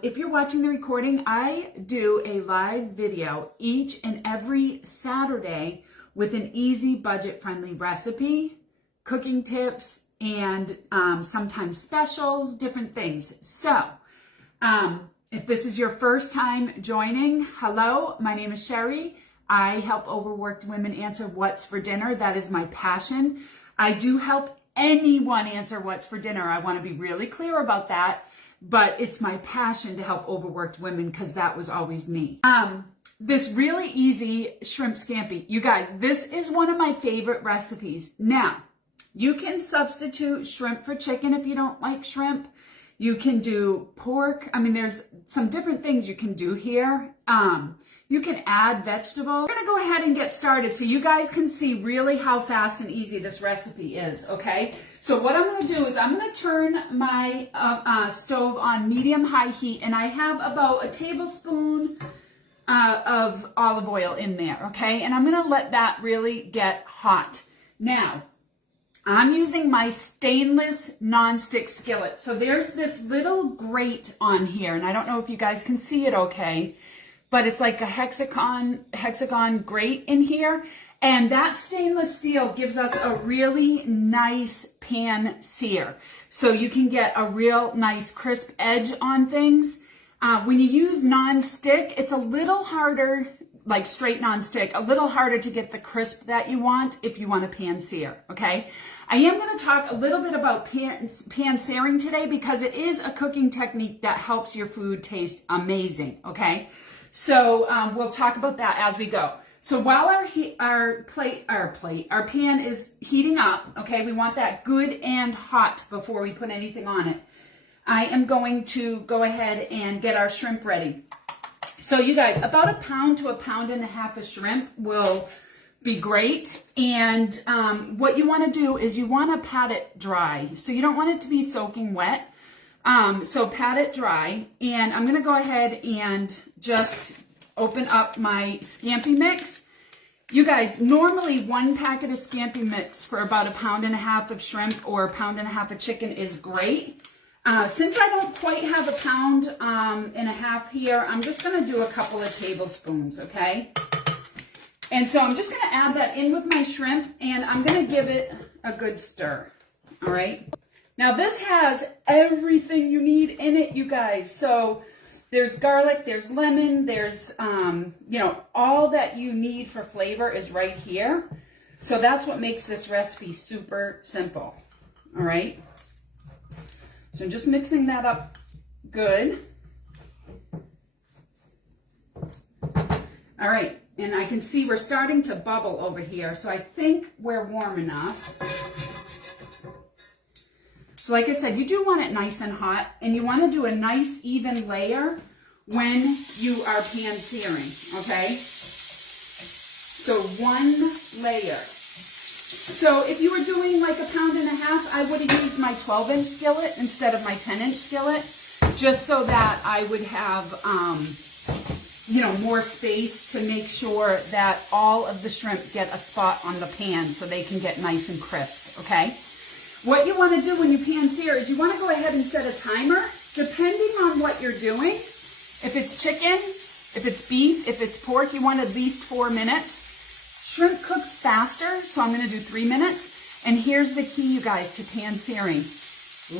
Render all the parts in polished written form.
If you're watching the recording, I do a live video each and every Saturday with an easy budget-friendly recipe, cooking tips, and sometimes specials, different things. So if this is your first time joining, hello, my name is Sherry. I help overworked women answer what's for dinner. That is my passion. I do help anyone answer what's for dinner. I want to be really clear about that. But it's my passion to help overworked women because that was always me. This really easy shrimp scampi. You guys, this is one of my favorite recipes. Now, you can substitute shrimp for chicken if you don't like shrimp. You can do pork. I mean, there's some different things you can do here. You can add vegetables. We're gonna go ahead and get started so you guys can see really how fast and easy this recipe is, okay? So what I'm gonna do is I'm gonna turn my stove on medium-high heat, and I have about a tablespoon of olive oil in there, okay? And I'm gonna let that really get hot. Now, I'm using my stainless nonstick skillet. So there's this little grate on here, and I don't know if you guys can see it okay, but it's like a hexagon grate in here. And that stainless steel gives us a really nice pan sear. So you can get a real nice crisp edge on things. When you use non-stick, it's a little harder, like straight non-stick, a little harder to get the crisp that you want if you want a pan sear, okay? I am going to talk a little bit about pan searing today because it is a cooking technique that helps your food taste amazing, okay? So we'll talk about that as we go. So while our pan is heating up, okay, we want that good and hot before we put anything on it. I am going to go ahead and get our shrimp ready. So you guys, about 1 pound to 1.5 pounds of shrimp will be great. And what you want to do is you want to pat it dry. So you don't want it to be soaking wet. So pat it dry, and I'm going to go ahead and just open up my scampi mix. You guys, normally 1 packet of scampi mix for about 1.5 pounds of shrimp or 1.5 pounds of chicken is great. Since I don't quite have 1.5 pounds here, I'm just going to do a couple of tablespoons, okay? And so I'm just going to add that in with my shrimp, and I'm going to give it a good stir, all right? Now this has everything you need in it, you guys. So there's garlic, there's lemon, there's, you know, all that you need for flavor is right here. So that's what makes this recipe super simple, all right? So I'm just mixing that up good. All right, and I can see we're starting to bubble over here. So I think we're warm enough. So like I said, you do want it nice and hot, and you want to do a nice even layer when you are pan searing, okay? So 1 layer. So if you were doing like 1.5 pounds, I would have used my 12-inch skillet instead of my 10-inch skillet, just so that I would have, you know, more space to make sure that all of the shrimp get a spot on the pan so they can get nice and crisp, okay? What you want to do when you pan sear is you want to go ahead and set a timer, depending on what you're doing. If it's chicken, if it's beef, if it's pork, you want at least 4 minutes. Shrimp cooks faster, so I'm going to do 3 minutes. And here's the key, you guys, to pan searing.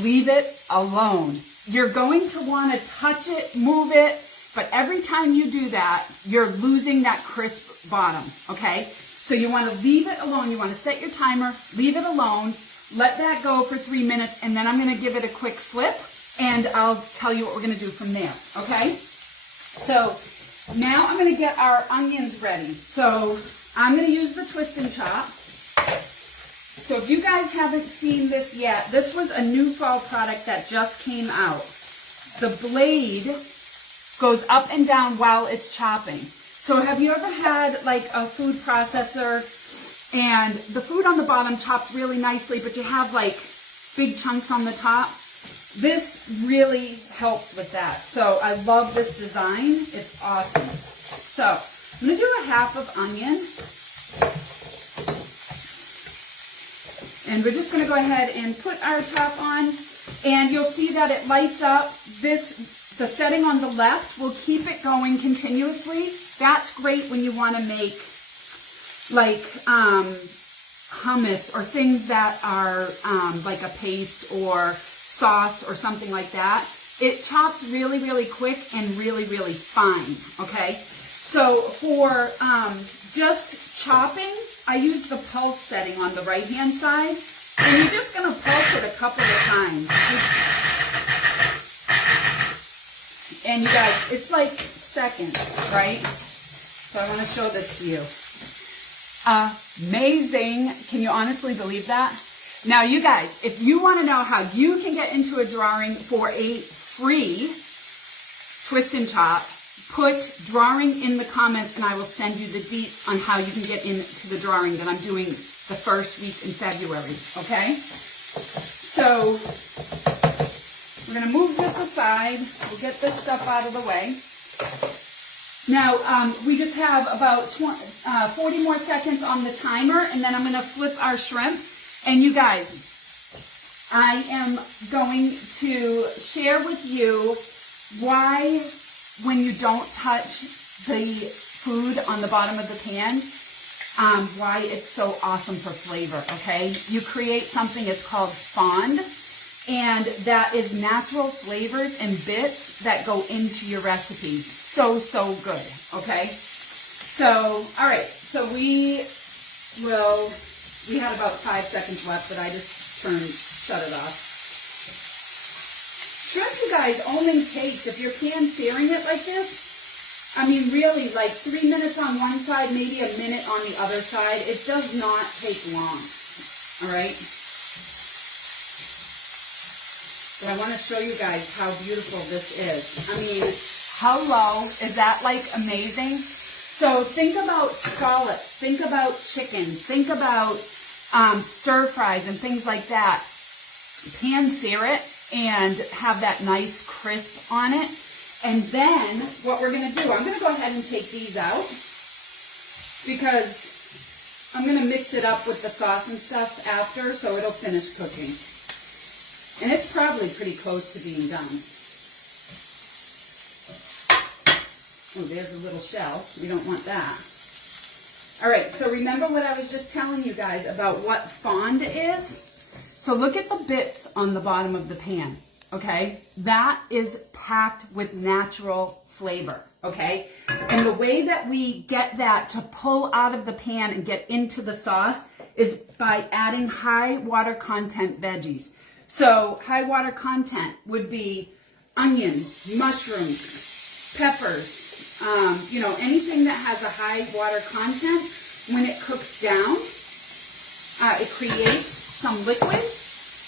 Leave it alone. You're going to want to touch it, move it, but every time you do that, you're losing that crisp bottom, okay? So you want to leave it alone. You want to set your timer, leave it alone. Let that go for 3 minutes, and then I'm going to give it a quick flip, and I'll tell you what we're going to do from there, okay? So now I'm going to get our onions ready. So I'm going to use the twist and chop. So if you guys haven't seen this yet, this was a new fall product that just came out. The blade goes up and down while it's chopping. So have you ever had like a food processor and the food on the bottom chopped really nicely, but you have like big chunks on the top? This really helps with that. So I love this design. It's awesome. So I'm going to do 1/2 onion. And we're just going to go ahead and put our top on. And you'll see that it lights up. This The setting on the left will keep it going continuously. That's great when you want to make like hummus or things that are like a paste or sauce or something like that. It chops really, really quick and really, really fine, okay? So for just chopping, I use the pulse setting on the right-hand side, and you're just gonna pulse it a couple of times. And you guys, it's like seconds, right? So I wanna show this to you. Amazing. Can you honestly believe that? Now you guys, if you want to know how you can get into a drawing for a free twist and chop, put drawing in the comments and I will send you the deets on how you can get into the drawing that I'm doing the first week in February, okay? So we're going to move this aside. We'll get this stuff out of the way. Now, we just have about 40 more seconds on the timer, and then I'm going to flip our shrimp. And you guys, I am going to share with you why when you don't touch the food on the bottom of the pan, why it's so awesome for flavor, okay? You create something, it's called fond. And that is natural flavors and bits that go into your recipe. So, so good, okay? So, all right, so we had about 5 seconds left, but I just shut it off. Shrimp, you guys, only takes, if you're pan searing it like this, I mean, really, like 3 minutes on one side, maybe a minute on the other side. It does not take long, all right? But I want to show you guys how beautiful this is. I mean, hello, is that like amazing? So think about scallops, think about chicken, think about stir fries and things like that. Pan sear it and have that nice crisp on it. And then what we're going to do, I'm going to go ahead and take these out because I'm going to mix it up with the sauce and stuff after so it'll finish cooking. And it's probably pretty close to being done. Oh, there's a little shell. We don't want that. All right, so remember what I was just telling you guys about what fond is? So look at the bits on the bottom of the pan, okay? That is packed with natural flavor, okay? And the way that we get that to pull out of the pan and get into the sauce is by adding high water content veggies. So high water content would be onions, mushrooms, peppers, you know, anything that has a high water content. When it cooks down, it creates some liquid,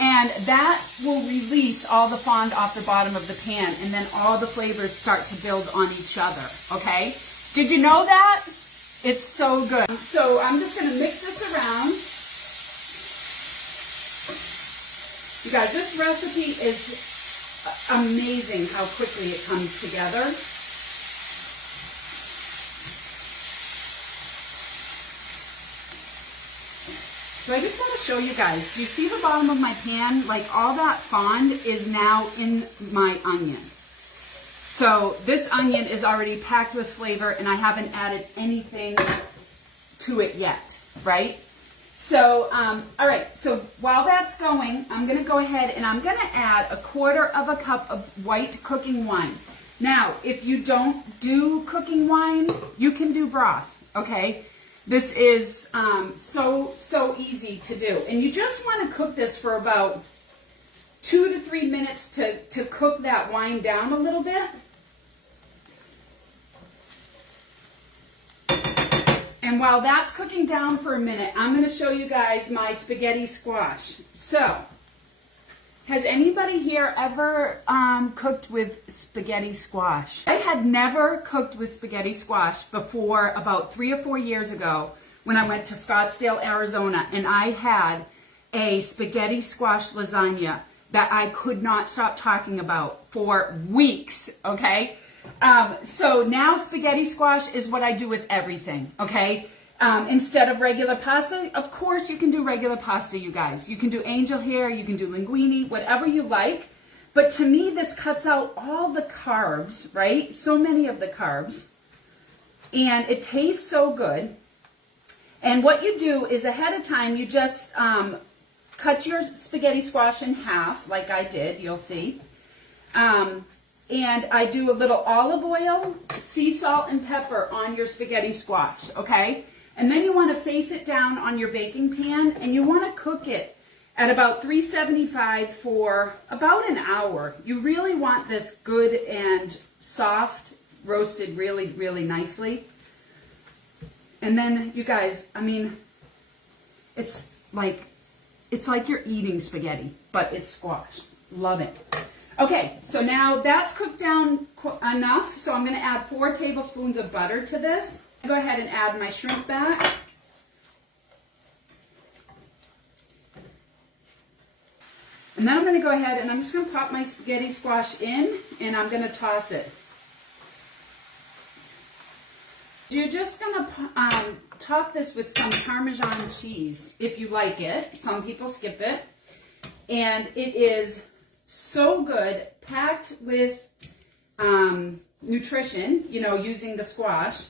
and that will release all the fond off the bottom of the pan, and then all the flavors start to build on each other, okay? Did you know that? It's so good. So I'm just going to mix this around. You guys, this recipe is amazing how quickly it comes together. So I just want to show you guys, do you see the bottom of my pan? Like all that fond is now in my onion. So this onion is already packed with flavor and I haven't added anything to it yet, right? So, all right, so while that's going, I'm going to go ahead and I'm going to add 1/4 cup of white cooking wine. Now, if you don't do cooking wine, you can do broth, okay? This is so easy to do. And you just want to cook this for about 2 to 3 minutes to cook that wine down a little bit. And while that's cooking down for a minute, I'm going to show you guys my spaghetti squash. So, has anybody here ever cooked with spaghetti squash? I had never cooked with spaghetti squash before about 3 or 4 years ago when I went to Scottsdale, Arizona, and I had a spaghetti squash lasagna that I could not stop talking about for weeks, okay? So now spaghetti squash is what I do with everything, okay? Instead of regular pasta, of course you can do regular pasta, you guys. You can do angel hair, you can do linguine, whatever you like. But to me, this cuts out all the carbs, right? So many of the carbs. And it tastes so good. And what you do is ahead of time, you just cut your spaghetti squash in half, like I did, you'll see. And I do a little olive oil, sea salt, and pepper on your spaghetti squash, okay? And then you want to face it down on your baking pan, and you want to cook it at about 375 for about an hour. You really want this good and soft, roasted really, really nicely. And then, you guys, I mean, it's like you're eating spaghetti, but it's squash. Love it. Okay, so now that's cooked down enough, so I'm going to add 4 tablespoons of butter to this. Go ahead and add my shrimp back. And then I'm going to go ahead and I'm just going to pop my spaghetti squash in, and I'm going to toss it. You're just going to top this with some Parmesan cheese, if you like it. Some people skip it. And it is so good, packed with nutrition, you know, using the squash.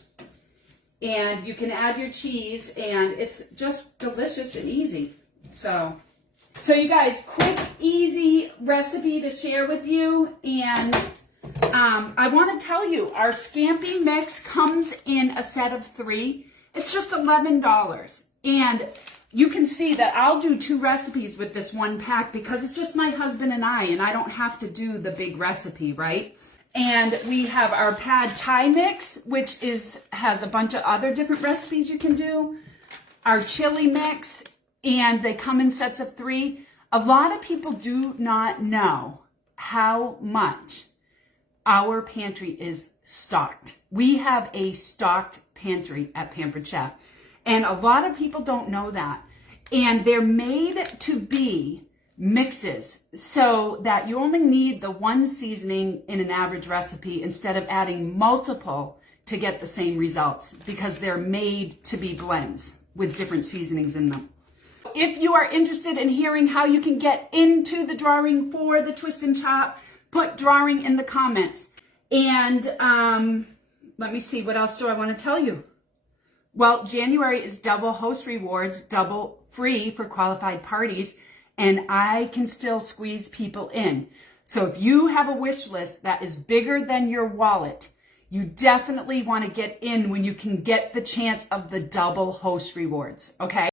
And you can add your cheese, and it's just delicious and easy. So you guys, quick, easy recipe to share with you. And I want to tell you, our scampi mix comes in a set of 3. It's just $11. And you can see that I'll do 2 recipes with this one pack because it's just my husband and I don't have to do the big recipe, right? And we have our pad thai mix, which has a bunch of other different recipes you can do. Our chili mix, and they come in sets of 3. A lot of people do not know how much our pantry is stocked. We have a stocked pantry at Pampered Chef. And a lot of people don't know that. And they're made to be mixes so that you only need the one seasoning in an average recipe instead of adding multiple to get the same results, because they're made to be blends with different seasonings in them. If you are interested in hearing how you can get into the drawing for the Twist and Chop, put drawing in the comments. And let me see, what else do I want to tell you? Well, January is double host rewards, double free for qualified parties, and I can still squeeze people in. So if you have a wish list that is bigger than your wallet, you definitely want to get in when you can get the chance of the double host rewards, okay?